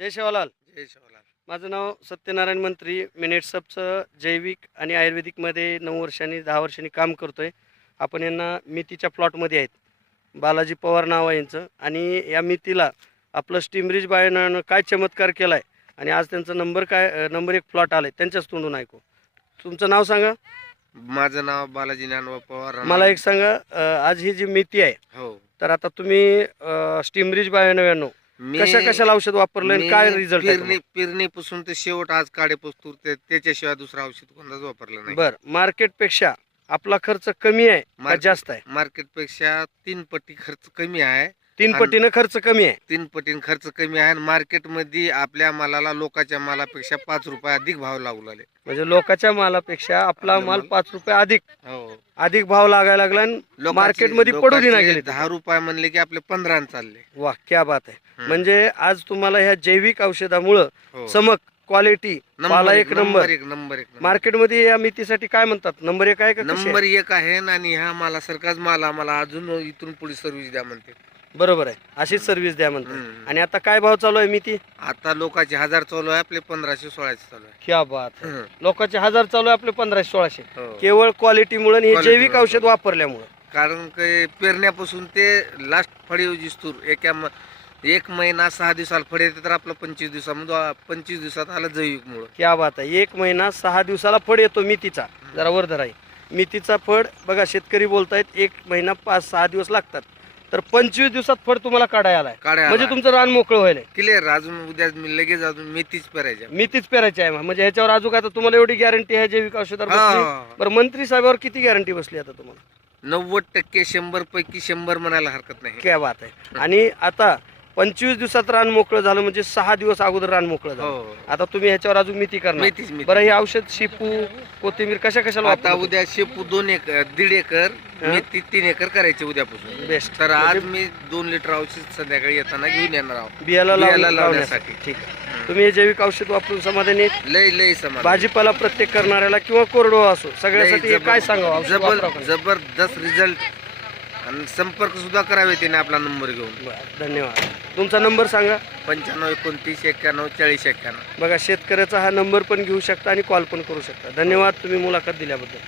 जय शिवलाल. जय शिवलाल. माझं नाव सत्यनारायण मंत्री. मी नेटसपचं जैविक आणि आयुर्वेदिकमध्ये 9 वर्षांनी 10 वर्षांनी काम करतो आहे. आपण यांना मेथीच्या प्लॉटमध्ये आहेत. बालाजी पवार नाव आहे यांचं आणि या मेथीला आपलं स्टीमरीज बायोनं काय चमत्कार केला आहे आणि आज त्यांचा नंबर 1 प्लॉट आला आहे. त्यांच्याच तोंडून ऐकू. तुमचं नाव सांगा. माझं नाव बालाजी ज्ञानोबा पवार. मला एक सांगा, आज ही जी मेथी आहे, हो, तर आता तुम्ही स्टीमरीज बायो कशाला औषध वापरलं आणि काय रिझल्ट आहे? पेरणीपासून ते शेवट आज काढेपासून त्याच्याशिवाय दुसरं औषध कोणताच वापरलं नाही. बर, मार्केटपेक्षा आपला खर्च कमी आहे का जास्त आहे? मार्केटपेक्षा 3 पटी खर्च कमी आहे. 3 पटीनं खर्च कमी आहे. 3 पटीने खर्च कमी आहे आणि मार्केटमध्ये आपल्या मालाला लोकांच्या मालापेक्षा 5 रुपये अधिक भाव लागू लागले. म्हणजे लोकांच्या मालापेक्षा आपला माल 5 रुपये अधिक भाव लागायला लागला आणि मार्केटमध्ये पडू दिना गेले. 10 रुपये म्हणले की आपले 15 चालले. वाह, क्या बात आहे. म्हणजे आज तुम्हाला ह्या जैविक औषधामुळं चमक, क्वालिटी, पाला एक नंबर. मार्केटमध्ये या मेथीसाठी काय म्हणतात, नंबर 1 आहे का? नंबर 1 आहे आणि ह्या मालासारखाच माल आम्हाला अजून इथून पुढे सर्व्हिस द्या म्हणते. बरोबर आहे, अशीच सर्व्हिस द्या म्हणतात. आणि आता काय भाव चालू आहे मेथी? आता लोकांचे 1000 चालू आहे, आपले 1500-1600 चालू आहे. क्या बात आहे. लोकांचे 1000 चालू आहे, आपले 1500-1600. हो. केवळ क्वालिटीमुळे आणि हे जैविक औषध वापरल्यामुळे. कारण की पेरण्यापासून ते लास्ट फळे दिसतूर एक महिना 6 दिवसाला फळ येते, तर आपलं 25 दिवसामध्ये 25 दिवसात आलं जैविक मुळे. क्या बात आहे. 1 महिना 6 दिवसाला फळ येतो मेथीचा. जरा वर धरा. मेथीचा फळ बघा, शेतकरी बोलतायत 1 महिना 5-6 दिवस लागतात, तर 25 दिवसात फळ तुम्हाला काढायला आलाय. म्हणजे तुमचं रान मोकळं व्हायला क्लिअर. अजून उद्या मी लगेच अजून मेथीच पेरायची आहे. म्हणजे ह्याच्यावर अजून आता तुम्हाला एवढी गॅरंटी आहे जैविक औषधावर? बरं, मंत्री साहेबांवर किती गॅरंटी बसली आता तुम्हाला? 90% 100 पैकी 100 म्हणायला हरकत नाही. क्या बात आहे. आणि आता 25 दिवसात रान मोकळं झालं, म्हणजे 6 दिवस अगोदर रान मोकळं झालं. आता तुम्ही ह्याच्यावर अजून मेथी करणार. बरं, हे औषध शेपू, कोथिंबीर कशाला आता उद्या शेपू 2 एकर 1.5 एकर, मेथी 3 एकर करायची उद्यापासून. बेस्ट. तर आज मी 2 लिटर औषध संध्याकाळी येताना घेऊन येणार आहोत बियाला लावण्यासाठी. ठीक आहे. तुम्ही हे जैविक औषध वापरून समाधानी? लय समाधान. भाजीपाला प्रत्येक करणाऱ्याला किंवा कोरडो असो, सगळ्यासाठी काय सांगावं? जबरदस्त रिझल्ट. आणि संपर्क सुद्धा करावे त्याने आपला नंबर घेऊन. धन्यवाद. तुमचा नंबर सांगा. 95 29 91 40 91. बघा, शेतकऱ्याचा हा नंबर पण घेऊ शकता आणि कॉल पण करू शकता. धन्यवाद तुम्ही मुलाखत दिल्याबद्दल.